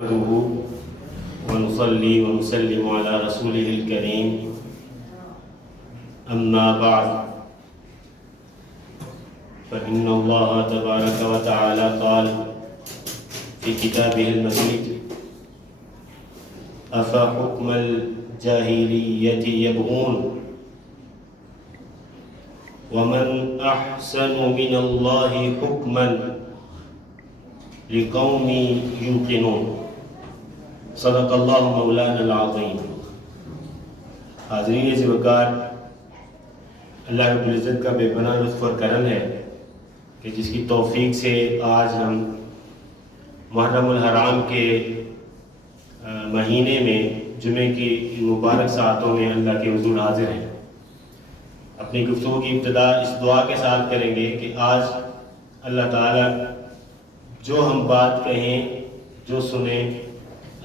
نحمده ونصلي ونسلم على رسوله الكريم أما بعد فإن الله تبارك وتعالى قال في كتابه المجيد أفحكم الجاهلية يبغون ومن أحسن من الله حكما لقوم يوقنون صدق اللہ مولانا العظیم۔ حاضرین ذی وقار، اللہ رب العزت کا بے پناہ لطف اور کرم ہے کہ جس کی توفیق سے آج ہم محرم الحرام کے مہینے میں جمعے کی مبارک ساعتوں میں اللہ کے حضور حاضر ہیں۔ اپنی گفتگو کی ابتدا اس دعا کے ساتھ کریں گے کہ آج اللہ تعالیٰ جو ہم بات کہیں، جو سنیں،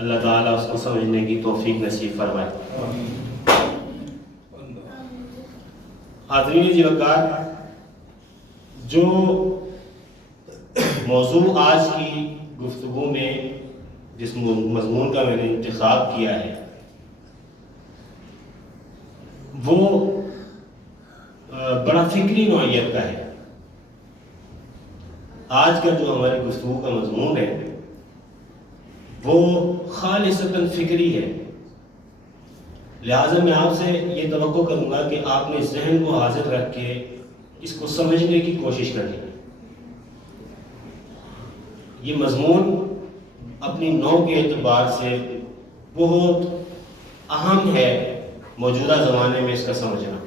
اللہ تعالیٰ اس کو سمجھنے کی توفیق نصیب فرمائے۔ حاضرین ذی وقار، جو موضوع آج کی گفتگو میں جس مضمون کا میں نے انتخاب کیا ہے وہ بڑا فکری نوعیت کا ہے۔ آج کا جو ہماری گفتگو کا مضمون ہے وہ خالصتاً فکری ہے، لہٰذا میں آپ سے یہ توقع کروں گا کہ آپ نے ذہن کو حاضر رکھ کے اس کو سمجھنے کی کوشش کرنی ہے۔ یہ مضمون اپنی نوع کے اعتبار سے بہت اہم ہے موجودہ زمانے میں اس کا سمجھنا۔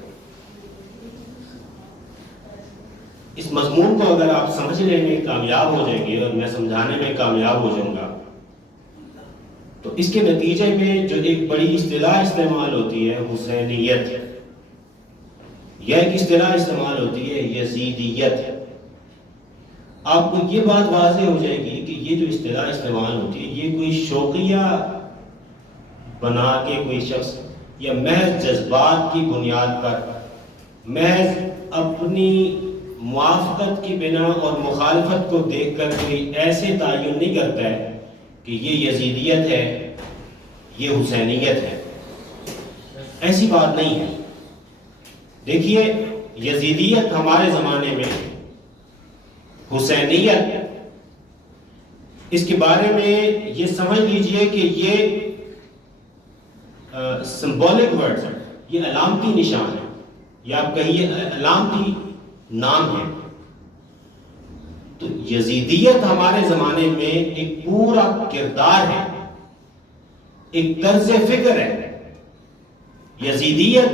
اس مضمون کو اگر آپ سمجھنے میں کامیاب ہو جائیں گے اور میں سمجھانے میں کامیاب ہو جاؤں گا تو اس کے نتیجے میں جو ایک بڑی اصطلاح استعمال ہوتی ہے حسینیت، یا ایک اصطلاح استعمال ہوتی ہے یزیدیت، آپ کو یہ بات واضح ہو جائے گی کہ یہ جو اصطلاح استعمال ہوتی ہے یہ کوئی شوقیہ بنا کے کوئی شخص یا محض جذبات کی بنیاد پر محض اپنی موافقت کی بنا اور مخالفت کو دیکھ کر کوئی ایسے تعین نہیں کرتا ہے کہ یہ یزیدیت ہے، یہ حسینیت ہے۔ ایسی بات نہیں ہے۔ دیکھیے، یزیدیت ہمارے زمانے میں، حسینیت اس کے بارے میں یہ سمجھ لیجئے کہ یہ سمبولک ورڈز ہیں، یہ علامتی نشان ہے، یا آپ کہیے علامتی نام ہے۔ تو یزیدیت ہمارے زمانے میں ایک پورا کردار ہے، ایک طرز فکر ہے، یزیدیت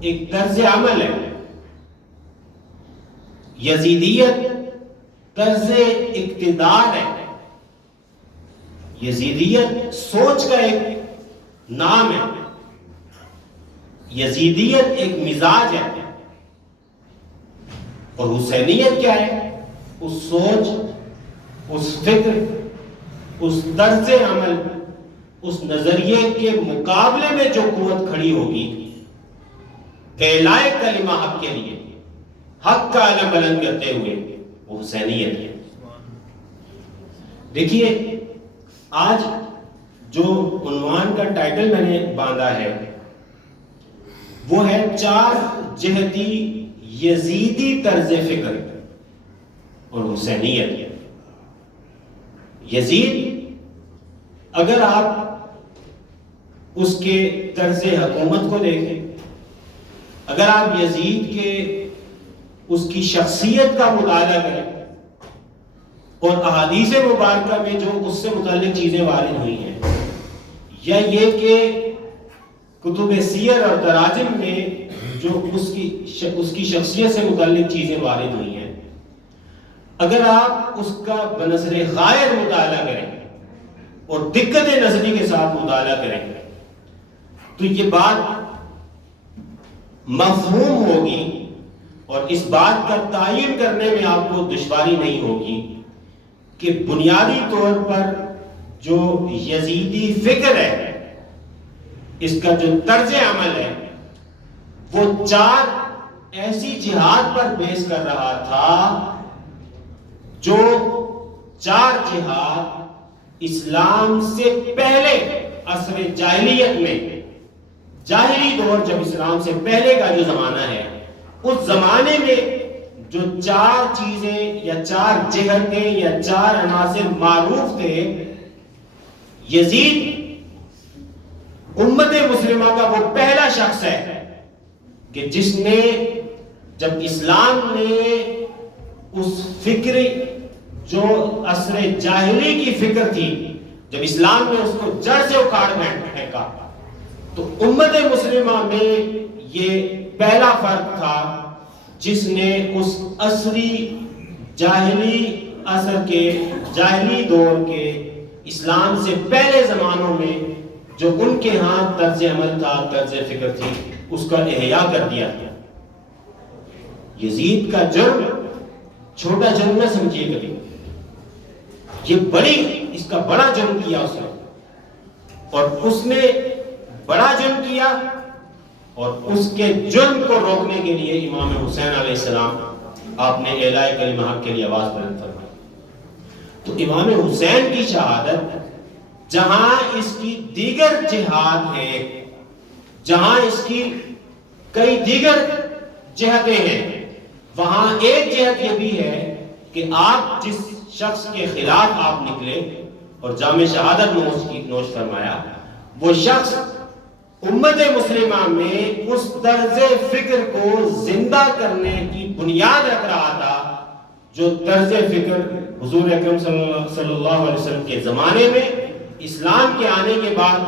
ایک طرز عمل ہے، یزیدیت طرز اقتدار ہے، یزیدیت سوچ کا ایک نام ہے، یزیدیت ایک مزاج ہے۔ اور حسینیت کیا ہے؟ اس سوچ، اس فکر، اس طرز عمل، اس نظریے کے مقابلے میں جو قوت کھڑی ہوگی اعلاء کلمہ حق کے لیے، حق کا علم بلند کرتے ہوئے، وہ حسینیت ہے۔ دیکھیے، آج جو عنوان کا ٹائٹل میں نے باندھا ہے وہ ہے چار جہتی یزیدی طرز فکر اور حسینیت۔ یزید، اگر آپ اس کے طرز حکومت کو دیکھیں، اگر آپ یزید کے اس کی شخصیت کا مطالعہ کریں اور احادیث مبارکہ میں جو اس سے متعلق چیزیں وارد ہوئی ہیں، یا یہ کہ کتب سیر اور تراجم میں جو اس کی شخصیت سے متعلق چیزیں وارد ہوئی ہیں، اگر آپ اس کا بنظر غائب مطالعہ کریں اور دقت نظری کے ساتھ مطالعہ کریں تو یہ بات مفہوم ہوگی، اور اس بات کا تعین کرنے میں آپ کو دشواری نہیں ہوگی کہ بنیادی طور پر جو یزیدی فکر ہے، اس کا جو طرز عمل ہے، وہ چار ایسی جہاد پر بیس کر رہا تھا جو چار جہاد اسلام سے پہلے عصر جاہلیت میں، جاہلی دور جب اسلام سے پہلے کا جو زمانہ ہے، اس زمانے میں جو 4 چیزیں یا 4 جہتیں یا 4 عناصر معروف تھے، یزید امت مسلمہ کا وہ پہلا شخص ہے کہ جس نے، جب اسلام نے اس فکر جو عصر جاہلی کی فکر تھی، جب اسلام نے اس کو جڑ سے اکھاڑ پھینکا، تو امت مسلمہ میں یہ پہلا فرد تھا جس نے اس عصری جاہلی عصر کے، جاہلی دور کے، اسلام سے پہلے زمانوں میں جو ان کے ہاں طرز عمل تھا، طرز فکر تھی، اس کا احیاء کر دیا تھا۔ یزید کا جرم چھوٹا جرم نہ سمجھیے کبھی، یہ اس کا بڑا جرم کیا اس نے، اور اس نے بڑا جرم کیا، اور اس کے جرم کو روکنے کے لیے امام حسین علیہ السلام آپ نے اعلاء کلمہ حق کے لیے آواز بلند فرمائی۔ تو امام حسین کی شہادت، جہاں اس کی دیگر جہاد ہے، جہاں اس کی کئی دیگر جہتیں ہیں، وہاں ایک جہت یہ بھی ہے کہ آپ جس شخص کے خلاف آپ نکلے اور جام شہادت نوش فرمایا، وہ شخص امت مسلمہ میں اس طرز فکر کو زندہ کرنے کی بنیاد رکھ رہا تھا جو طرز فکر حضور اکرم صلی اللہ علیہ وسلم کے زمانے میں، اسلام کے آنے کے بعد،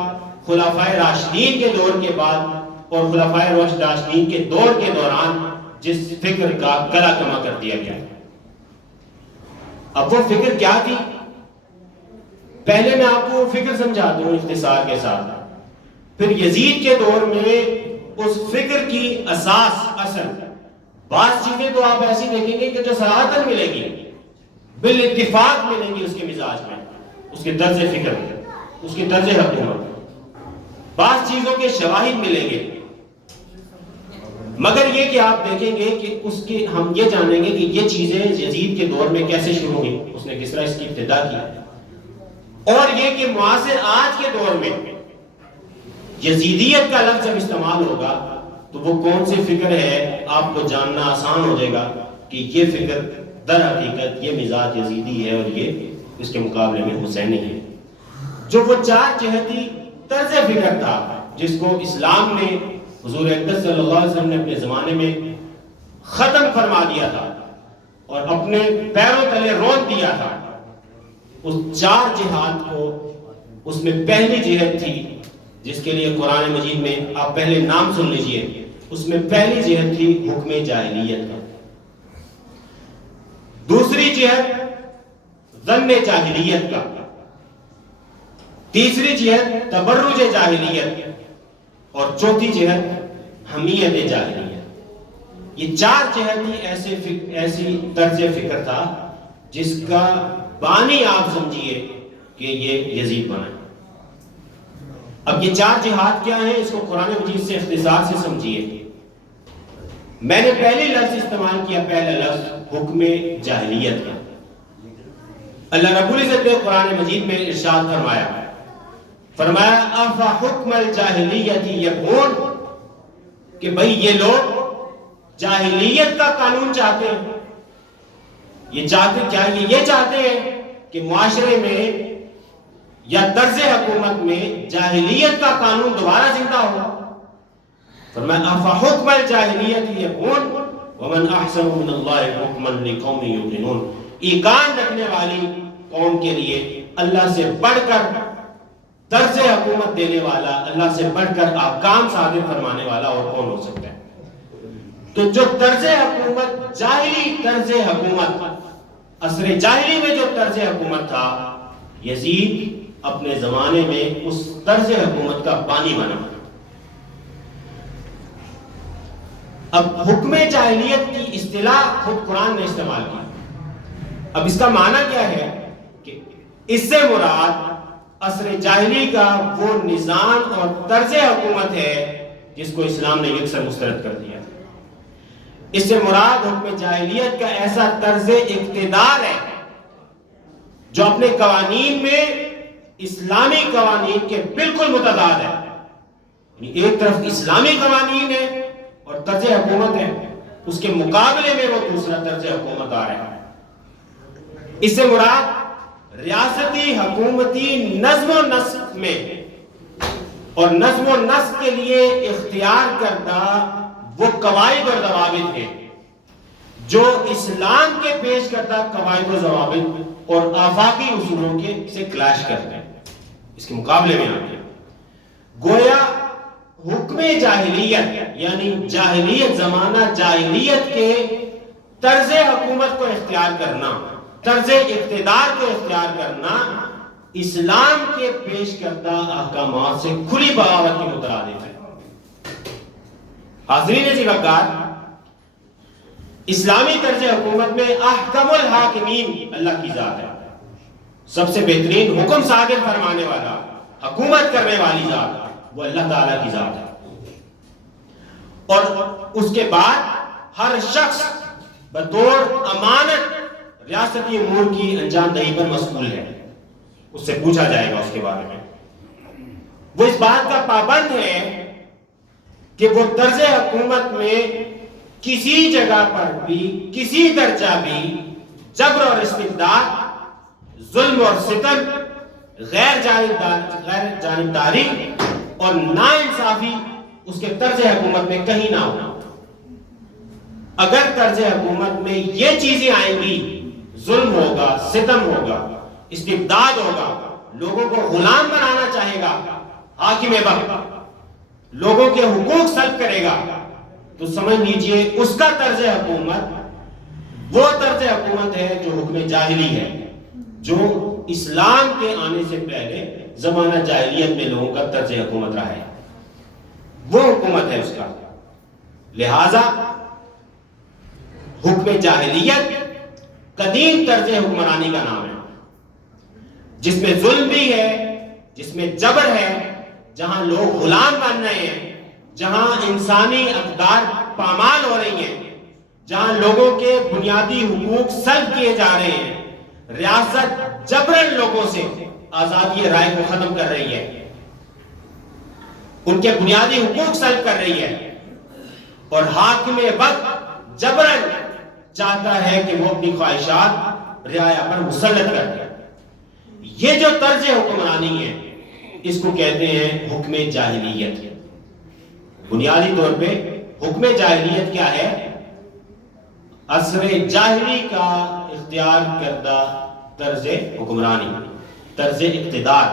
خلفائے راشدین کے دور کے بعد اور خلفائے راشدین کے دور کے دوران جس فکر کا گلا کما کر دیا گیا۔ اب وہ فکر کیا تھی؟ پہلے میں آپ کو فکر سمجھاتا ہوں اختصار کے ساتھ، پھر یزید کے دور میں اس فکر کی اساس، اصل بعض چیزیں تو آپ ایسی دیکھیں گے کہ جو صراحتاً ملے گی، بالاتفاق ملیں گی اس کے مزاج میں، اس کے طرز فکر میں، اس کے طرز حکومت، بعض چیزوں کے شواہد ملیں گے، مگر یہ کہ آپ دیکھیں گے کہ اس کے، ہم یہ جانیں گے کہ یہ چیزیں یزید کے دور میں کیسے شروع ہوئی، اس نے کس طرح اس کی ابتدا کی، اور یہ کہ معاصر آج کے دور میں یزیدیت کا لفظ جب استعمال ہوگا تو وہ کون سی فکر ہے، آپ کو جاننا آسان ہو جائے گا کہ یہ فکر در حقیقت یہ مزاج یزیدی ہے اور یہ اس کے مقابلے میں حسینی ہے۔ جو وہ 4 جہتی طرز فکر تھا جس کو اسلام نے، حضور اقدس صلی اللہ علیہ وسلم نے اپنے زمانے میں ختم فرما دیا تھا اور اپنے پیروں تلے رون دیا تھا، اس 4 جہاد کو، اس میں پہلی جہت تھی جس کے لیے قرآن مجید میں آپ پہلے نام سن لیجئے، اس میں پہلی جہت تھی حکم جاہلیت کا، دوسری جہت ظن جاہلیت کا، تیسری جہت تبرج جاہلیت، اور چوتھی جہت حمیت جاہلیت۔ یہ 4 جہتی ایسی طرز فکر تھا جس کا بانی آپ سمجھیے کہ یہ یزید بنا۔ اب یہ 4 جہاد کیا ہیں، اس کو قرآن مجید سے اختصار سے سمجھیے۔ میں نے پہلی لفظ استعمال کیا، پہلا لفظ حکم جاہلیت کا۔ اللہ رب العزت نے قرآن مجید میں ارشاد فرمایا افا حکم الجاہلیت یبغون، کہ بھئی یہ لوگ جاہلیت کا قانون چاہتے ہیں، یہ چاہتے ہیں کہ معاشرے میں یا طرز حکومت میں جاہلیت کا قانون دوبارہ زندہ ہو۔ فرمایا افا حکم الجاہلیت یبغون ومن احسن من اللہ حکما لقوم یوقنون، ایقان رکھنے والی قوم کے لیے اللہ سے بڑھ کر طرز حکومت دینے والا، اللہ سے بڑھ کر احکام صادر فرمانے والا اور کون ہو سکتا ہے؟ تو جو طرز حکومت، جاہلی طرز حکومت، عصر جاہلی میں جو طرز حکومت تھا، یزید اپنے زمانے میں اس طرز حکومت کا بانی بنا۔ اب حکم جاہلیت کی اصطلاح خود قرآن نے استعمال کی۔ اب اس کا معنی کیا ہے کہ اس سے مراد عصر جاہلی کا وہ نظام اور طرز حکومت ہے جس کو اسلام نے یکسر مسترد کر دیا۔ اس سے مراد حکم جاہلیت کا ایسا طرز اقتدار ہے جو اپنے قوانین میں اسلامی قوانین کے بالکل متضاد ہے. ایک طرف اسلامی قوانین ہے اور طرز حکومت ہے، اس کے مقابلے میں وہ دوسرا طرز حکومت آ رہا ہے. اس سے مراد ریاستی حکومتی نظم و نسق میں اور نظم و نسق کے لیے اختیار کردہ وہ قواعد اور ضوابط ہیں جو اسلام کے پیش کردہ قواعد و ضوابط اور آفاقی اصولوں کے سے کلیش کرتے ہیں، اس کے مقابلے میں آتے ہیں. گویا حکم جاہلیت یعنی جاہلیت زمانہ جاہلیت کے طرز حکومت کو اختیار کرنا، طرز اقتدار کو اختیار کرنا اسلام کے پیش کردہ احکامات سے کھلی بغاوت کی مترادف ہے. حاضرین جگہگار، اسلامی طرز حکومت میں احکم الحاکمین اللہ کی ذات ہے، سب سے بہترین حکم صادر فرمانے والا، حکومت کرنے والی ذات وہ اللہ تعالیٰ کی ذات ہے. اور اس کے بعد ہر شخص بطور امانت ریاستی امور کی انجام دہی پر مسئول ہے، اس سے پوچھا جائے گا اس کے بارے میں. وہ اس بات کا پابند ہے کہ وہ طرز حکومت میں کسی جگہ پر بھی کسی درجہ بھی جبر اور استبداد، ظلم اور ستم، غیر جانبداری اور ناانصافی اس کے طرز حکومت میں کہیں نہ ہو. اگر طرز حکومت میں یہ چیزیں آئیں گی، ظلم ہوگا، ستم ہوگا، استبداد ہوگا، لوگوں کو غلام بنانا چاہے گا حاکم وقت، لوگوں کے حقوق سلب کرے گا، تو سمجھ لیجئے اس کا طرز حکومت وہ طرز حکومت ہے جو حکم جاہلی ہے، جو اسلام کے آنے سے پہلے زمانہ جاہلیت میں لوگوں کا طرز حکومت رہا ہے، وہ حکومت ہے اس کا. لہذا حکم جاہلیت قدیم طرز حکمرانی کا نام ہے، جس میں ظلم بھی ہے، جس میں جبر ہے، جہاں لوگ غلام بن رہے ہیں، جہاں انسانی اقدار پامال ہو رہی ہیں، جہاں لوگوں کے بنیادی حقوق سلب کیے جا رہے ہیں. ریاست جبرن لوگوں سے آزادی رائے کو ختم کر رہی ہے، ان کے بنیادی حقوق سلب کر رہی ہے، اور حاکم وقت جبرن چاہتا ہے کہ وہ اپنی خواہشات رعایا پر مسلط کر دے. یہ جو طرز حکمرانی ہے اس کو کہتے ہیں حکم جاہلیت. بنیادی طور پہ حکم جاہلیت کیا ہے؟ عصر جاہلی کا اختیار کردہ طرز حکمرانی، طرز اقتدار.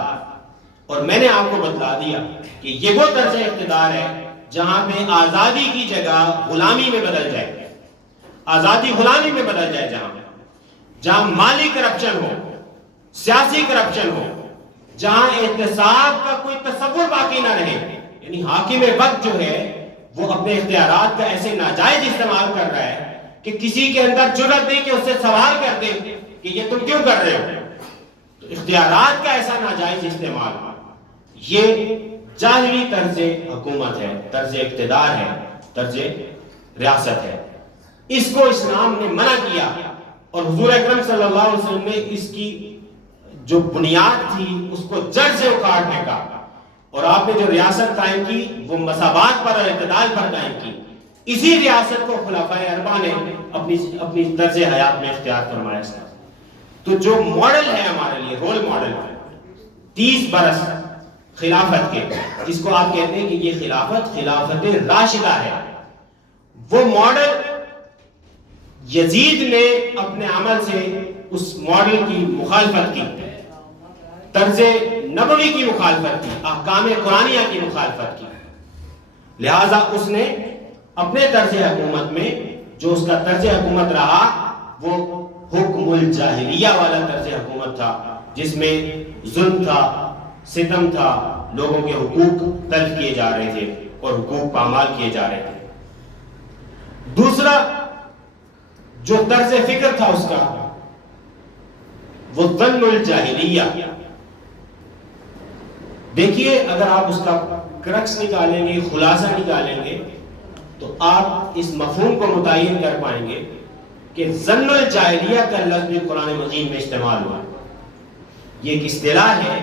اور میں نے آپ کو بتلا دیا کہ یہ وہ طرز اقتدار ہے جہاں پہ آزادی کی جگہ غلامی میں بدل جائے، آزادی غلامی میں بدل جائے، جہاں مالی کرپشن ہو، سیاسی کرپشن ہو، جہاں احتساب کا کوئی تصور باقی نہ رہے. یعنی حاکم وقت جو ہے وہ اپنے اختیارات کا ایسے ناجائز استعمال کر رہا ہے کہ کسی کے اندر جرأت نہیں کہ اس سے سوال کر دے کہ یہ تم کیوں کر رہے ہو. تو اختیارات کا ایسا ناجائز استعمال، یہ جاہلی طرز حکومت ہے، طرز اقتدار ہے، طرز ریاست ہے. اس کو اسلام نے منع کیا، اور حضور اکرم صلی اللہ علیہ وسلم نے اس کی جو بنیاد تھی اس کو جڑ سے اکھاڑ پھینکا، اور آپ نے جو ریاست قائم کی وہ مساوات پر اور اعتدال پر قائم کی. اسی ریاست کو خلفائے اربعہ نے اپنی طرز حیات میں اختیار فرمایا. تو جو ماڈل ہے ہمارے لیے، رول ماڈل 30 برس خلافت کے، جس کو آپ کہتے ہیں کہ یہ خلافت راشدہ ہے، وہ ماڈل یزید نے اپنے عمل سے اس ماڈل کی مخالفت کی، طرز نبوی کی مخالفت کی، احکام قرآنیہ کی مخالفت کی. لہٰذا اس نے اپنے طرز حکومت میں جو اس کا طرز حکومت رہا وہ حکم الجاہلیہ والا طرز حکومت تھا، جس میں ظلم تھا، ستم تھا، لوگوں کے حقوق تلف کیے جا رہے تھے اور حقوق پامال کیے جا رہے تھے. دوسرا جو طرز فکر تھا اس کا وہ ظن الجاہلیہ. دیکھیے اگر آپ اس کا کرکس نکالیں گے، خلاصہ نکالیں گے، تو آپ اس مفہوم کو متعین کر پائیں گے کہ ظن الجاہلیہ کا لفظ بھی قرآن مجید میں استعمال ہوا. یہ ایک اصطلاح ہے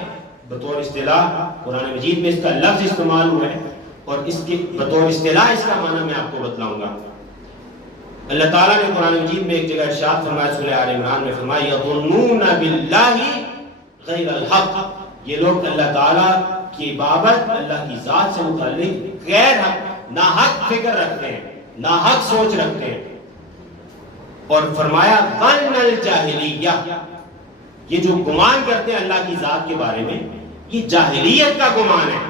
بطور اصطلاح قرآن مجید میں اس کا لفظ استعمال ہوا ہے، اور اس کے بطور اصطلاح اس کا معنی میں آپ کو بتلاؤں گا۔ اللہ تعالیٰ نے قرآن مجید میں ایک جگہ ارشاد فرمایا، سورہ آل عمران میں فرمایا یظنون باللہ غیر الحق، یہ لوگ اللہ تعالیٰ کی بابت، اللہ کی ذات سے متعلق غیر حق، ناحق فکر رکھتے ہیں، ناحق سوچ رکھتے ہیں۔ اور فرمایا ظن الجاہلیہ، یہ جو گمان کرتے ہیں اللہ کی ذات کے بارے میں، یہ جاہلیت کا گمان ہے۔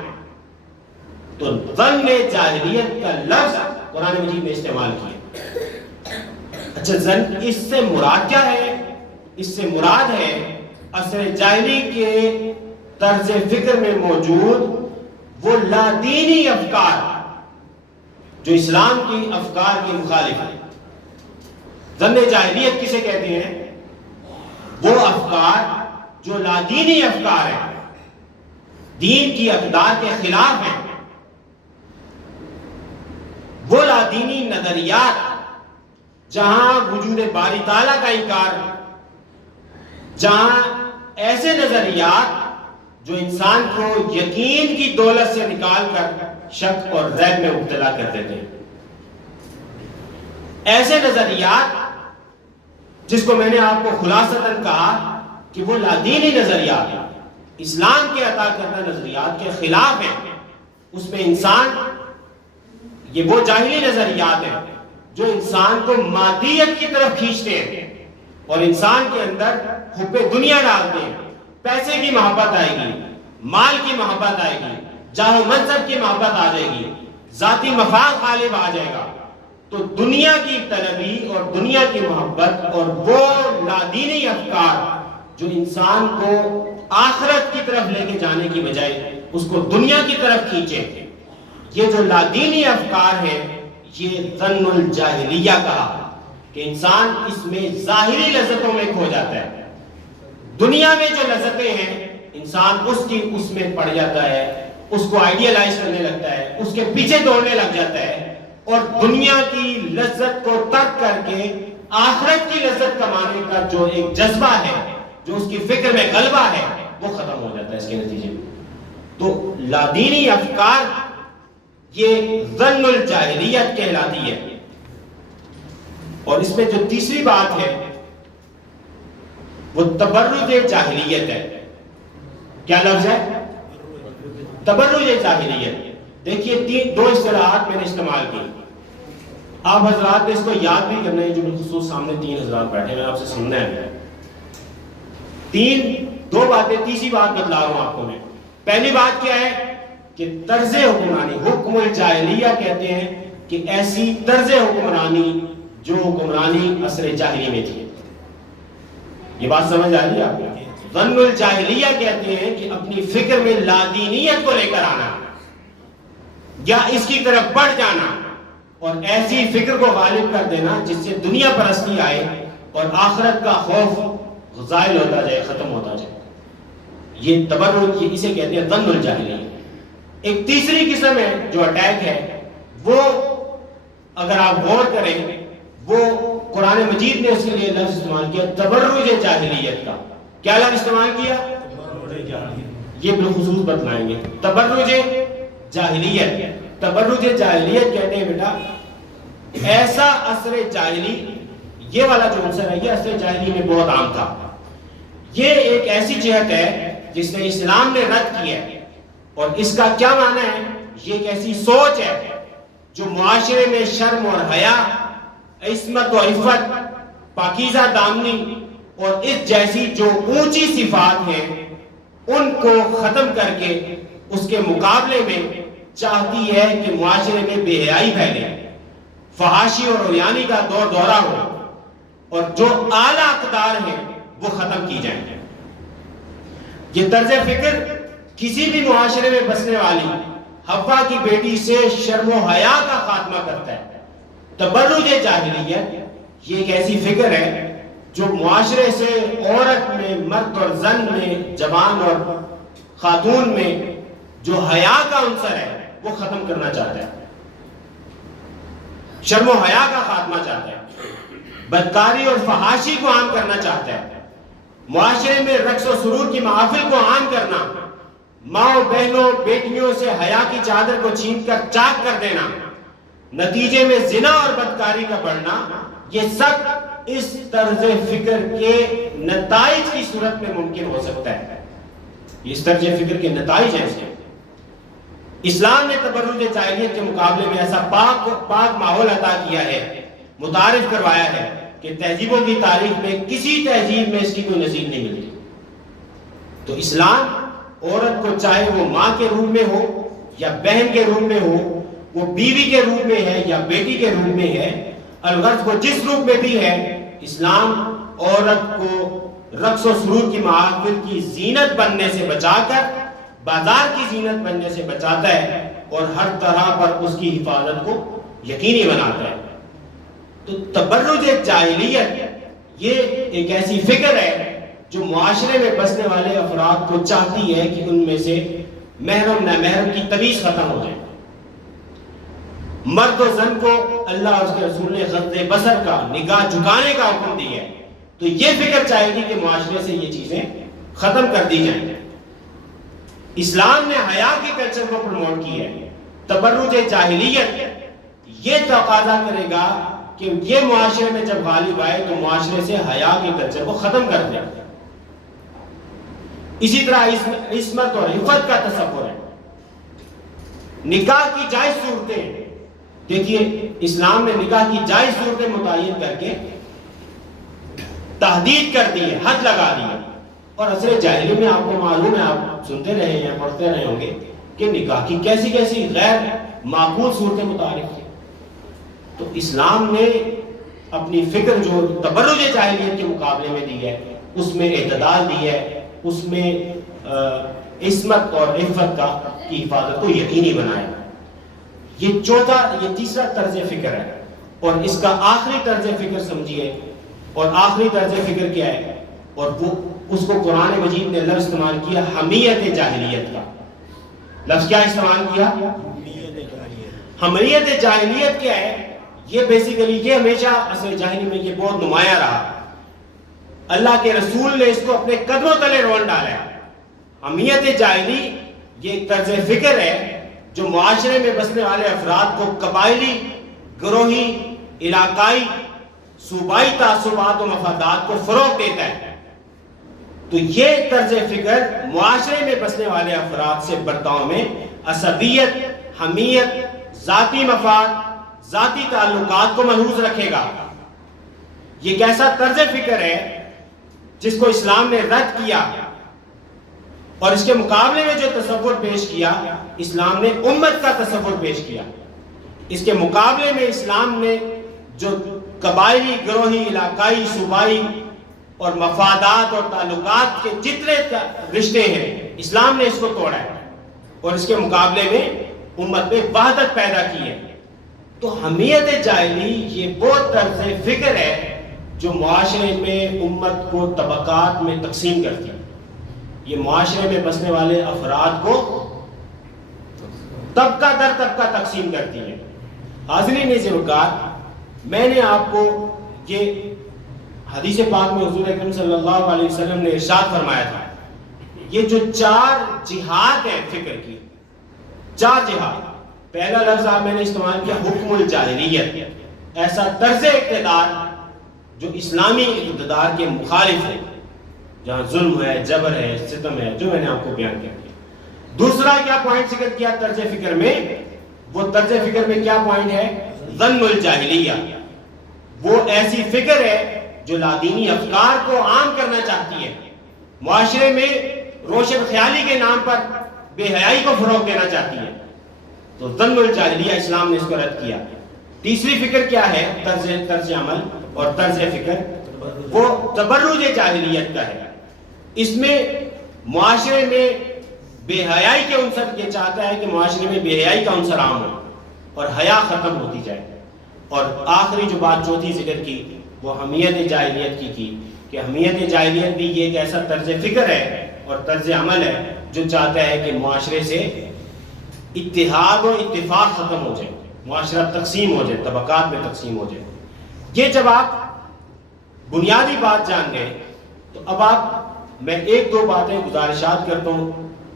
تو ظن جاہلیت کا لفظ قرآن مجید میں استعمال کیا۔ اچھا ظن، اس سے مراد کیا ہے؟ اس سے مراد ہے عصر جاہلی کے طرز فکر میں موجود وہ لادینی افکار جو اسلام کی افکار کے مخالف ہیں۔ ظن جاہلیت کسے کہتے ہیں؟ وہ افکار جو لادینی افکار ہیں، دین کی اقدار کے خلاف ہیں، وہ لادینی نظریات جہاں وجود باری تعالیٰ کا انکار، جہاں ایسے نظریات جو انسان کو یقین کی دولت سے نکال کر شک اور ریب میں مبتلا کر دیتے ہیں، ایسے نظریات جس کو میں نے آپ کو خلاصتاً کہا کہ وہ لادینی نظریات ہیں، اسلام کے عطا کردہ نظریات کے خلاف ہیں۔ اس میں انسان، یہ وہ جاہلی نظریات ہیں جو انسان کو مادیت کی طرف کھینچتے ہیں اور انسان کے اندر حب دنیا ڈالتے ہیں۔ پیسے کی محبت آئے گی، مال کی محبت آئے گی، جاہ و منصب کی محبت آ جائے گی، ذاتی مفاد غالب آ جائے گا۔ تو دنیا کی طلبی اور دنیا کی محبت اور وہ لادینی افکار جو انسان کو آخرت کی طرف لے کے جانے کی بجائے اس کو دنیا کی طرف کھینچے، یہ جو لادینی افکار ہے، یہ ظن الجاہلیہ کہا کہ انسان اس میں ظاہری لذتوں میں کھو جاتا ہے۔ دنیا میں جو لذتیں ہیں انسان اس میں پڑ جاتا ہے، اس کو آئیڈیالائز کرنے لگتا ہے، اس کے پیچھے دوڑنے لگ جاتا ہے، اور دنیا کی لذت کو ترک کر کے آخرت کی لذت کمانے کا جو ایک جذبہ ہے، جو اس کی فکر میں غلبہ ہے، وہ ختم ہو جاتا ہے اس کے نتیجے میں۔ تو لادینی افکار یہ ظن الجاہلیت کہلاتی ہے۔ اور اس میں جو تیسری بات ہے وہ تبرج جاہلیت ہے۔ کیا لفظ ہے؟ تبرج جاہلیت۔ دیکھیے دو اصطلاحات میں نے استعمال کی، آپ حضرات نے اس کو یاد بھی کرنا ہے، جو بالخصوص سامنے 3 حضرات بیٹھے ہیں، آپ سے سننا ہے۔ دو باتیں، تیسری بات بتلا رہا ہوں آپ کو میں۔ پہلی بات کیا ہے کہ طرز حکمرانی، حکم الجاہلیہ کہتے ہیں کہ ایسی طرز حکمرانی جو حکمرانی عصر جاہلی میں تھی۔ یہ بات سمجھ آ رہی ہے آپ کو؟ ظن الجاہلیہ کہتے ہیں کہ اپنی فکر میں لادینیت کو لے کر آنا یا اس کی طرف بڑھ جانا اور ایسی فکر کو غالب کر دینا جس سے دنیا پرستی آئے اور آخرت کا خوف زائل ہوتا جائے، ختم ہوتا جائے۔ یہ تبرج، اسے کہتے ہیں ظن الجاہلیہ۔ ایک تیسری قسم ہے جو اٹیک ہے، وہ اگر آپ غور کریں، وہ قرآن مجید نے اس کے لیے لفظ استعمال کیا تبرج جاہلیت کا۔ کیا لفظ استعمال کیا؟ یہ بالخصوص بتلائیں گے۔ تبرج جاہلیت، تبرج جاہلیت کہتے ہیں بیٹا ایسا عصر جاہلی، یہ والا جو عنصر ہے یہ عصر جاہلی میں بہت عام تھا۔ یہ ایک ایسی جہت ہے جس نے اسلام نے رد کی ہے، اور اس کا کیا معنی ہے؟ یہ ایک ایسی سوچ ہے جو معاشرے میں شرم اور حیا، عصمت و عفت، پاکیزہ دامنی اور اس جیسی جو اونچی صفات ہیں ان کو ختم کر کے اس کے مقابلے میں چاہتی ہے کہ معاشرے میں بے حیائی پھیلے، فحاشی اور عریانی کا دور دورہ ہو، اور جو اعلیٰ اقدار ہیں وہ ختم کی جائیں۔ یہ طرز فکر کسی بھی معاشرے میں بسنے والی حوا کی بیٹی سے شرم و حیا کا خاتمہ کرتا ہے۔ تبرج جاہلیت یہ ایک ایسی فکر ہے جو معاشرے سے عورت میں، مرد اور زن میں، جوان اور خاتون میں جو حیا کا عنصر ہے وہ ختم کرنا چاہتا ہے، شرم و حیا کا خاتمہ چاہتا ہے، بدکاری اور فحاشی کو عام کرنا چاہتا ہے، معاشرے میں رقص و سرور کی محافل کو عام کرنا ماں بہنوں بیٹیوں سے حیا کی چادر کو چھین کر چاک کر دینا، نتیجے میں زنا اور بدکاری کا بڑھنا، یہ سب اس طرز فکر کے نتائج کی صورت میں ممکن ہو سکتا ہے۔ اس طرز فکر کے نتائج ہیں۔ اسلام نے تبرج جاہلیت کے مقابلے میں ایسا پاک ماحول عطا کیا ہے، متعارف کروایا ہے کہ تہذیبوں کی تاریخ میں کسی تہذیب میں اس کی کوئی نظیر نہیں ملتی۔ تو اسلام عورت کو چاہے وہ ماں کے روپ میں ہو یا بہن کے روپ میں ہو، وہ بیوی کے روپ میں ہے یا بیٹی کے روپ میں ہے، الغرض وہ جس روپ میں بھی ہے، اسلام عورت کو رقص و سرور کی محافل کی زینت بننے سے بچا کر بازار کی زینت بننے سے بچاتا ہے اور ہر طرح پر اس کی حفاظت کو یقینی بناتا ہے۔ تو تبرج جاہلیت یہ ایک ایسی فکر ہے جو معاشرے میں بسنے والے افراد کو چاہتی ہے کہ ان میں سے محرم نامحرم کی تمیز ختم ہو جائے۔ مرد و زن کو اللہ اور اس کے رسول نے غض بصر کا، نگاہ جھکانے کا حکم دیا ہے، تو یہ فکر چاہے گی کہ معاشرے سے یہ چیزیں ختم کر دی جائیں۔ اسلام نے حیا کے کلچر کو پروموٹ کیا ہے۔ تبرج جاہلیت یہ تقاضا کرے گا کہ یہ معاشرے میں جب غالب آئے تو معاشرے سے حیا کے کلچر کو ختم کر دے۔ اسی طرح عصمت اور عفت کا تصور ہے۔ نکاح کی جائز صورتیں، دیکھیے اسلام نے نکاح کی جائز صورتیں متعین کر کے تحدید کر دی ہے، حد لگا دی ہے۔ اور عصر جاہلی میں آپ کو معلوم ہے، آپ سنتے رہے یا پڑھتے رہے ہوں گے کہ نکاح کی کیسی کیسی غیر معقول صورتیں متعارف کی۔ تو اسلام نے اپنی فکر جو تبرج جاہلیت کے مقابلے میں دی ہے، اس میں اعتدال دی ہے، اس میں عصمت اور عفت کی حفاظت کو یقینی بنایا۔ یہ تیسرا طرز فکر ہے، اور اس کا آخری طرز فکر سمجھیے، اور آخری طرز فکر کیا ہے، اور وہ اس کو قرآن مجید نے لفظ استعمال کیا حمیت جاہلیت کا۔ لفظ کیا استعمال کیا؟ حمیت جاہلیت کیا ہے؟ یہ بیسیکلی یہ ہمیشہ عصر جاہلی میں یہ بہت نمایاں رہا۔ اللہ کے رسول نے اس کو اپنے قدموں تلے رول ڈالا ہے۔ حمیت جاہلی یہ ایک طرز فکر ہے جو معاشرے میں بسنے والے افراد کو قبائلی، گروہی، علاقائی، صوبائی تعصبات و مفادات کو فروغ دیتا ہے۔ تو یہ طرز فکر معاشرے میں بسنے والے افراد سے برتاؤ میں عصبیت، حمیت، ذاتی مفاد، ذاتی تعلقات کو ملحوظ رکھے گا۔ یہ ایک ایسا طرز فکر ہے جس کو اسلام نے رد کیا، اور اس کے مقابلے میں جو تصور پیش کیا، اسلام نے امت کا تصور پیش کیا۔ اس کے مقابلے میں اسلام نے جو قبائلی، گروہی، علاقائی، صوبائی اور مفادات اور تعلقات کے جتنے رشتے ہیں، اسلام نے اس کو توڑا ہے، اور اس کے مقابلے میں امت میں وحدت پیدا کی ہے۔ تو حمیت جاہلی یہ وہ طرز فکر ہے جو معاشرے میں امت کو طبقات میں تقسیم کرتی ہے۔ یہ معاشرے میں بسنے والے افراد کو طبقہ در طبقہ تقسیم کرتی ہے۔ حاضرین عزیز، میں نے آپ کو یہ حدیث پاک میں حضور اکرم صلی اللہ علیہ وسلم نے ارشاد فرمایا تھا، یہ جو 4 جہاد ہیں فکر کی، 4 جہاد، پہلا لفظ میں نے استعمال کیا حکم الجاہلیت، ایسا طرز اقتدار جو اسلامی اقتدار کے مخالف ہے، جہاں ظلم ہے، جبر ہے، ستم ہے، جو میں نے آپ کو بیان کیا۔ دوسرا کیا پوائنٹ ذکر کیا طرز فکر میں؟ وہ طرز فکر میں کیا پوائنٹ ہے؟ ظن الجاہلیہ، وہ ایسی فکر ہے جو لادینی افکار کو عام کرنا چاہتی ہے، معاشرے میں روشن خیالی کے نام پر بے حیائی کو فروغ دینا چاہتی ہے۔ تو ظن الجاہلیہ اسلام نے اس کو رد کیا۔ تیسری فکر کیا ہے؟ طرز عمل اور طرز فکر، وہ تبرج جاہلیت کا ہے۔ اس میں معاشرے میں بے حیائی کے عنصر، یہ چاہتا ہے کہ معاشرے میں بے حیائی کا عنصر عام ہو اور حیا ختم ہوتی جائے۔ اور آخری جو بات چوتھی ذکر کی وہ حمیت جاہلیت کی کہ حمیت جاہلیت بھی یہ ایک ایسا طرز فکر ہے اور طرز عمل ہے جو چاہتا ہے کہ معاشرے سے اتحاد و اتفاق ختم ہو جائے، معاشرہ تقسیم ہو جائے، طبقات میں تقسیم ہو جائے۔ یہ جب آپ بنیادی بات جان گئے تو اب میں 1-2 باتیں گزارشات کرتا ہوں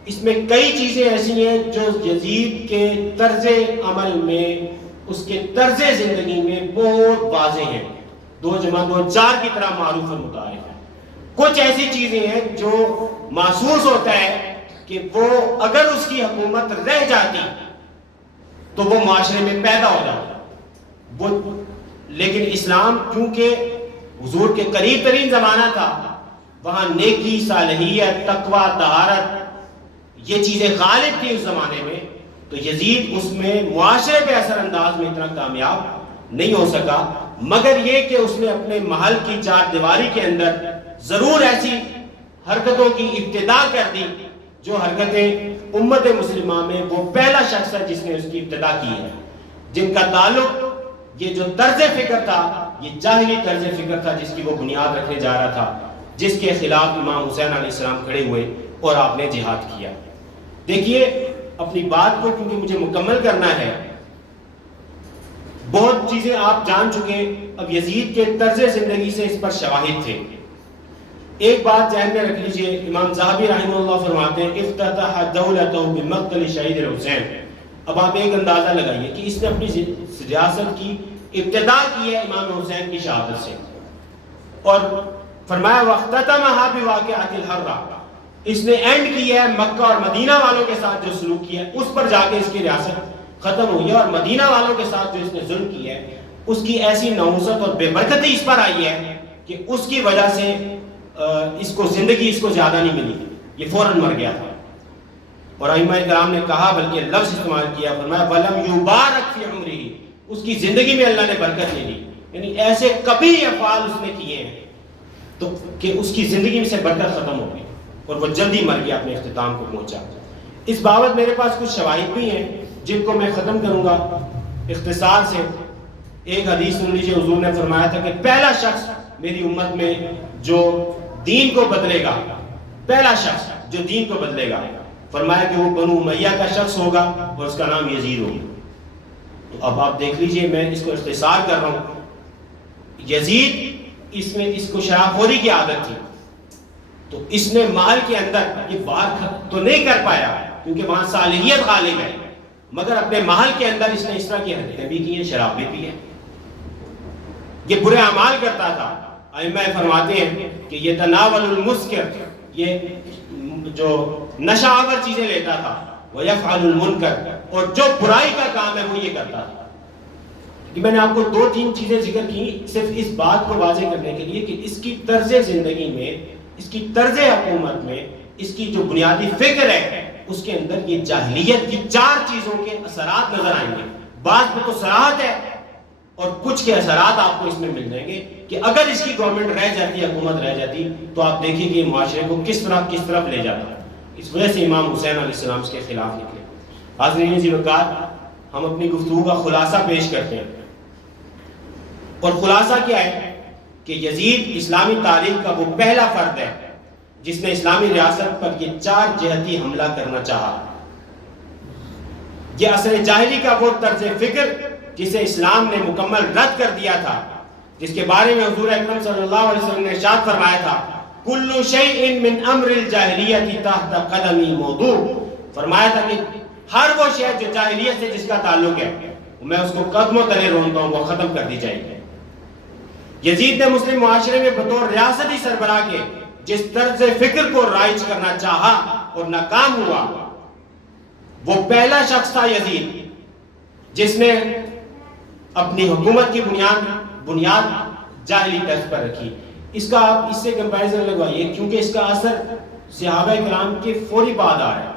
اس میں کئی چیزیں ایسی ہیں جو یزید کے طرز عمل میں، اس کے طرز زندگی میں بہت واضح ہیں، 2 جمع 2 4 کی طرح معروف اور متعارف ہیں۔ کچھ ایسی چیزیں ہیں جو محسوس ہوتا ہے کہ وہ اگر اس کی حکومت رہ جاتی تو وہ معاشرے میں پیدا ہو جاتا، لیکن اسلام کیونکہ حضور کے قریب ترین زمانہ تھا، وہاں نیکی، صالحیت، تقوی، طہارت، یہ چیزیں غالب تھیں اس زمانے میں، تو یزید اس میں معاشرے پہ اثر انداز میں اتنا کامیاب نہیں ہو سکا، مگر یہ کہ اس نے اپنے محل کی 4 دیواری کے اندر ضرور ایسی حرکتوں کی ابتدا کر دی جو حرکتیں امت مسلمہ میں وہ پہلا شخص ہے جس نے اس کی ابتدا کی ہے، جن کا تعلق یہ جو طرز فکر تھا، یہ جاہلی طرز فکر تھا جس کی وہ بنیاد رکھنے جا رہا تھا، جس کے خلاف امام حسین علیہ السلام کھڑے ہوئے اور آپ نے جہاد کیا۔ دیکھیے اپنی بات کو کیونکہ مجھے مکمل کرنا ہے، بہت چیزیں آپ جان چکے، اب یزید کے طرز زندگی سے اس پر شواہد تھے۔ ایک بات ذہن میں رکھ لیجئے، امام ذہبی رحمہ اللہ فرماتے ہیں افتتح دولتہ بمقتل شہید الحسین۔ اب آپ ایک اندازہ لگائیے کہ اس نے اپنی ریاست کی ابتدا کی ہے امام حسین کی شہادت سے، اور فرمایا واختتمها بواقعۃ الحرہ، اس نے اینڈ کیا ہے مکہ اور مدینہ والوں کے ساتھ جو سلوک کیا ہے اس پر جا کے اس کی ریاست ختم ہوئی ہے، اور مدینہ والوں کے ساتھ جو اس نے ظلم کیا ہے اس کی ایسی نحوست اور بے برکتی اس پر آئی ہے کہ اس کی وجہ سے اس کو زندگی اس کو زیادہ نہیں ملی، یہ فوراً مر گیا تھا۔ اور ائمہ کرام نے کہا، بلکہ لفظ استعمال کیا، فرمایا وَلَمْ يُبَارَكْ فِي عُمْرِهِ، اس کی زندگی میں اللہ نے برکت نہیں دی، یعنی ایسے کبھی افعال اس نے کیے ہیں تو کہ اس کی زندگی میں سے برکت ختم ہو گئی اور وہ جلدی مر گیا، اپنے اختتام کو پہنچا۔ اس بابت میرے پاس کچھ شواہد بھی ہیں جن کو میں ختم کروں گا اختصار سے۔ ایک حدیث سن لیجئے، حضور نے فرمایا تھا کہ پہلا شخص میری امت میں جو دین کو بدلے گا، پہلا شخص جو دین کو بدلے گا، فرمایا کہ وہ بنو امیہ کا شخص ہوگا اور اس کا نام یزید ہوگا۔ تو اب آپ دیکھ لیجئے، میں اس کو اختصار کر رہا ہوں۔ یزید اس کو شراب خوری کی عادت تھی، تو اس نے محل کے اندر یہ بات تو نہیں کر پایا کیونکہ وہاں صالحیت غالب ہے، مگر اپنے محل کے اندر اس نے اس طرح کی حرکتیں بھی کی ہیں، شراب بھی پی ہے، یہ برے اعمال کرتا تھا۔ ائمہ فرماتے ہیں کہ یہ تناول المسکر، یہ جو نشہ آور چیزیں لیتا تھا، ویفعل المنکر، اور جو برائی کا کام ہے وہ یہ کرتا تھا۔ میں نے آپ کو 2-3 چیزیں ذکر کی صرف اس بات کو واضح کرنے کے لیے کہ اس کی طرز زندگی میں، اس کی طرز حکومت میں، اس کی جو بنیادی فکر ہے اس کے اندر یہ جاہلیت کی 4 چیزوں کے اثرات نظر آئیں گے۔ بعض میں تو صراحت ہے اور کچھ کے اثرات آپ کو اس میں مل جائیں گے کہ اگر اس کی گورنمنٹ رہ جاتی، حکومت رہ جاتی، تو آپ دیکھیں کہ معاشرے کو کس طرف لے جاتا ہے۔ اس وجہ سے امام حسین علیہ السلام اس کے خلاف نکلے۔ حاضرین عزیز وقار، ہم اپنی گفتگو کا خلاصہ پیش کرتے ہیں، اور خلاصہ کیا ہے کہ یزید اسلامی تاریخ کا وہ پہلا فرد ہے جس نے اسلامی ریاست پر یہ 4 جہتی حملہ کرنا چاہا۔ یہ عصر جاہلی کا وہ طرز فکر جسے اسلام نے مکمل رد کر دیا تھا، جس کے بارے میں حضور اکرم صلی اللہ علیہ وسلم نے ارشاد فرمایا تھا کل شیء من امر الجاہلیت تحت قدمی موضوع، فرمایا تھا کہ ہر وہ شے جو جاہلیت سے جس کا تعلق ہے میں اس کو قدموں تلے رونتا ہوں، وہ ختم کر دی جائے گی۔ یزید نے مسلم معاشرے میں بطور ریاستی سربراہ کے جس طرز فکر کو رائج کرنا چاہا اور ناکام ہوا، وہ پہلا شخص تھا یزید جس نے اپنی حکومت کی بنیاد جاہلی طرز پر رکھی۔ اس کا آپ اس سے کمپیریزن لگوائیے، کیونکہ اس کا اثر صحابہ کرام کے فوری بعد آ رہا ہے۔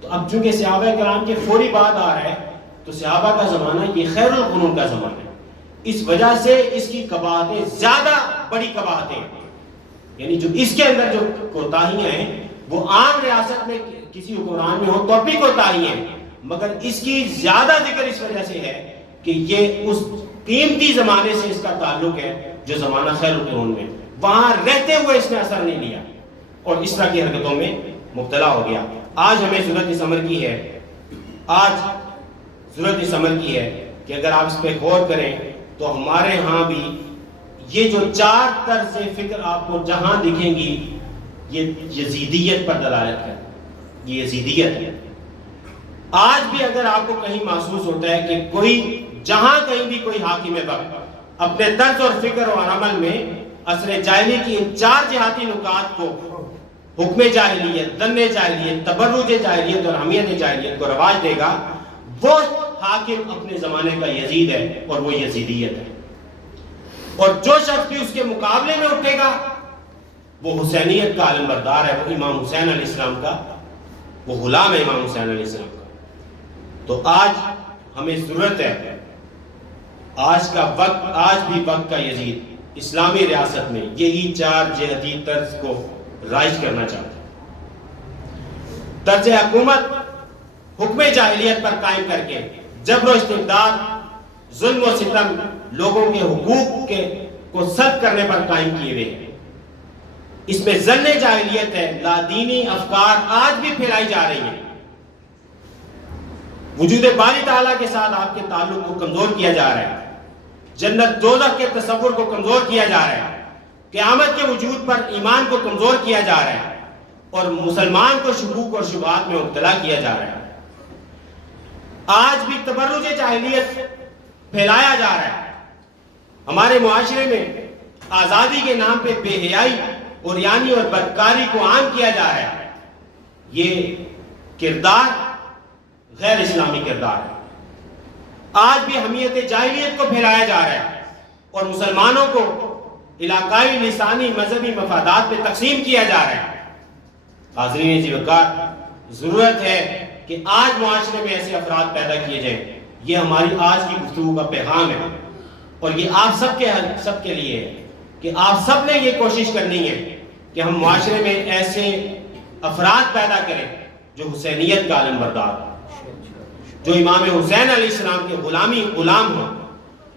تو اب چونکہ صحابہ کرام کے فوری بعد آ رہا ہے تو صحابہ کا زمانہ یہ خیر القرون کا زمانہ ہے، اس وجہ سے اس کی قباحتیں زیادہ بڑی قباحتیں ہیں، یعنی جو اس کے اندر جو کوتاہیاں ہیں وہ عام ریاست میں کسی حکمران میں ہو تو بھی کوتاہیاں ہیں، مگر اس کی زیادہ ذکر اس وجہ سے ہے کہ یہ اس قیمتی زمانے سے اس کا تعلق ہے جو زمانہ خیر القرون میں، وہاں رہتے ہوئے اس نے اثر نہیں لیا اور اس طرح کی حرکتوں میں مبتلا ہو گیا۔ آج ہمیں ضرورت اس عمل کی ہے، کہ اگر آپ اس پہ غور کریں تو ہمارے ہاں بھی یہ جو 4 طرز فکر آپ کو جہاں دکھیں گی یہ یزیدیت پر دلالت ہے۔ یہ یزیدیت ہے۔ آج بھی اگر آپ کو کہیں محسوس ہوتا ہے کہ کوئی جہاں کہیں بھی کوئی حاکم وقت اپنے طرز اور فکر اور عمل میں عصر جاہلی کی ان 4 جہاتی نکات کو، حکم جاہلیت، ظن جاہلیت، تبرج جاہلیت اور حمیت جاہلیت کو رواج دے گا، وہ حاکم اپنے زمانے کا یزید ہے اور وہ یزیدیت ہے۔ اور جو شخص بھی اس کے مقابلے میں اٹھے گا وہ حسینیت کا علم بردار ہے، وہ امام حسین علیہ السلام کا وہ غلام ہے، امام حسین علیہ السلام کا۔ تو آج ہمیں ضرورت ہے، آج کا وقت، آج بھی وقت کا یزید اسلامی ریاست میں یہی 4 جہتی طرز کو رائج کرنا چاہتا ہے۔ طرز حکومت حکم جاہلیت پر قائم کر کے جبر و استبداد، ظلم و ستم، لوگوں کے حقوق کو سلب کرنے پر قائم کیے ہوئے ہیں۔ اس میں ظن جاہلیت ہے، لادینی افکار آج بھی پھیلائی جا رہی ہیں۔ وجود باری تعالیٰ کے ساتھ آپ کے تعلق کو کمزور کیا جا رہا ہے، جنت دوزخ کے تصور کو کمزور کیا جا رہا ہے، قیامت کے وجود پر ایمان کو کمزور کیا جا رہا ہے، اور مسلمان کو شکوک اور شبہات میں مبتلا کیا جا رہا ہے۔ آج بھی تبرج جاہلیت پھیلایا جا رہا ہے۔ ہمارے معاشرے میں آزادی کے نام پہ بے حیائی، عریانی اور بدکاری کو عام کیا جا رہا ہے۔ یہ کردار غیر اسلامی کردار ہے۔ آج بھی حمیت جاہلیت کو پھیلایا جا رہا ہے اور مسلمانوں کو علاقائی، لسانی، مذہبی مفادات پہ تقسیم کیا جا رہا ہے۔ حاضرین عزیز وقار، ضرورت ہے کہ آج معاشرے میں ایسے افراد پیدا کیے جائیں۔ یہ ہماری آج کی گفتگو کا پیغام ہے، اور یہ آپ سب کے لیے ہے کہ آپ سب نے یہ کوشش کرنی ہے کہ ہم معاشرے میں ایسے افراد پیدا کریں جو حسینیت کا علم بردار ہوں، جو امام حسین علیہ السلام کے غلام ہوں،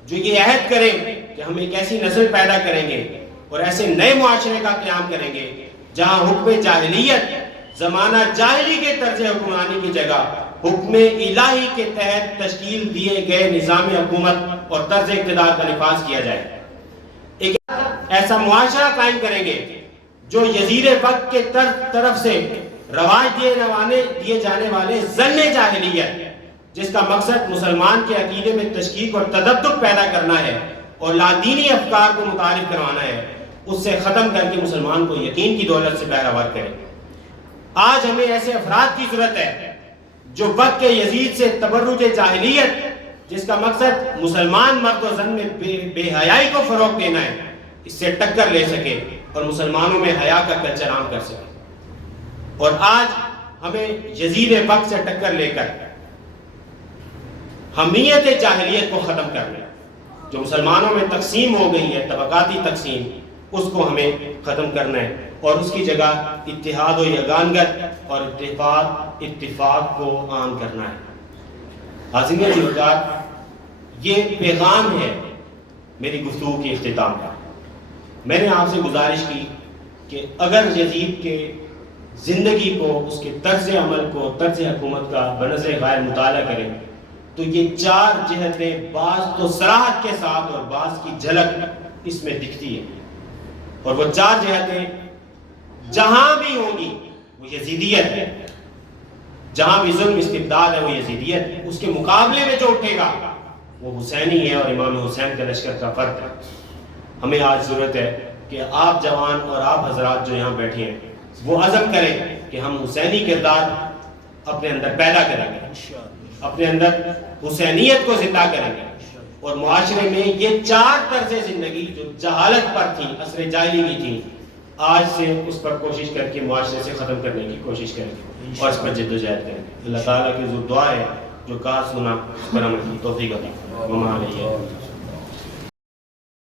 جو یہ عہد کریں کہ ہم ایک ایسی نسل پیدا کریں گے اور ایسے نئے معاشرے کا قیام کریں گے جہاں حکم جاہلیت، زمانہ جاہلی کے طرز حکمرانی کی جگہ حکم الہی کے تحت تشکیل دیے گئے نظام حکومت اور طرز اقتدار کا نفاذ کیا جائے۔ ایک ایسا معاشرہ قائم کریں گے جو یزید وقت کے طرف سے رواج دیے جانے والے ظن جاہلیت، جس کا مقصد مسلمان کے عقیدے میں تشکیک اور تدبر پیدا کرنا ہے اور لادینی افکار کو متعارف کروانا ہے، اس سے ختم کر کے مسلمان کو یقین کی دولت سے بہرہور کریں۔ آج ہمیں ایسے افراد کی ضرورت ہے جو وقت کے یزید سے تبرج جاہلیت، جس کا مقصد مسلمان مرد و زن میں بے حیائی کو فروغ دینا ہے، اس سے ٹکر لے سکے اور مسلمانوں میں حیا کا کلچر عام کر سکے۔ اور آج ہمیں یزید وقت سے ٹکر لے کر حمیت جاہلیت کو ختم کرنا ہے، جو مسلمانوں میں تقسیم ہو گئی ہے، طبقاتی تقسیم، اس کو ہمیں ختم کرنا ہے اور اس کی جگہ اتحاد و یگانگت اور اتفاق کو عام کرنا ہے۔ حاضرین عزیزان، یہ پیغام ہے میری گفتگو کی اختتام کا۔ میں نے آپ سے گزارش کی کہ اگر یزید کے زندگی کو، اس کے طرز عمل کو، طرز حکومت کا بنظر غائب مطالعہ کریں تو یہ 4 جہتیں بعض تو صراحت کے ساتھ اور بعض کی جھلک اس میں دکھتی ہے، اور وہ 4 جہتیں جہاں بھی ہوں گی وہ یزیدیت ہے۔ جہاں بھی ظلم استبداد ہے وہ یزیدیت ہے، اس کے مقابلے میں جو اٹھے گا وہ حسینی ہے اور امام حسین کا لشکر کا فرد ہے۔ ہمیں آج ضرورت ہے کہ آپ جوان اور آپ حضرات جو یہاں بیٹھے ہیں وہ عزم کریں کہ ہم حسینی کردار اپنے اندر پیدا کریں گے، اپنے اندر حسینیت کو زندہ کریں گے، اور معاشرے میں یہ 4 طرز زندگی جو جہالت پر تھی، عصر جاہلی کی تھی، آج سے اس پر کوشش کر کے معاشرے سے ختم کرنے کی کوشش کریں گے اور اس پر جد و جہد کریں گے۔ اللہ تعالیٰ کی دعا ہے جو کہا سنا اس پر عمل کی توفیق عطا فرمائے۔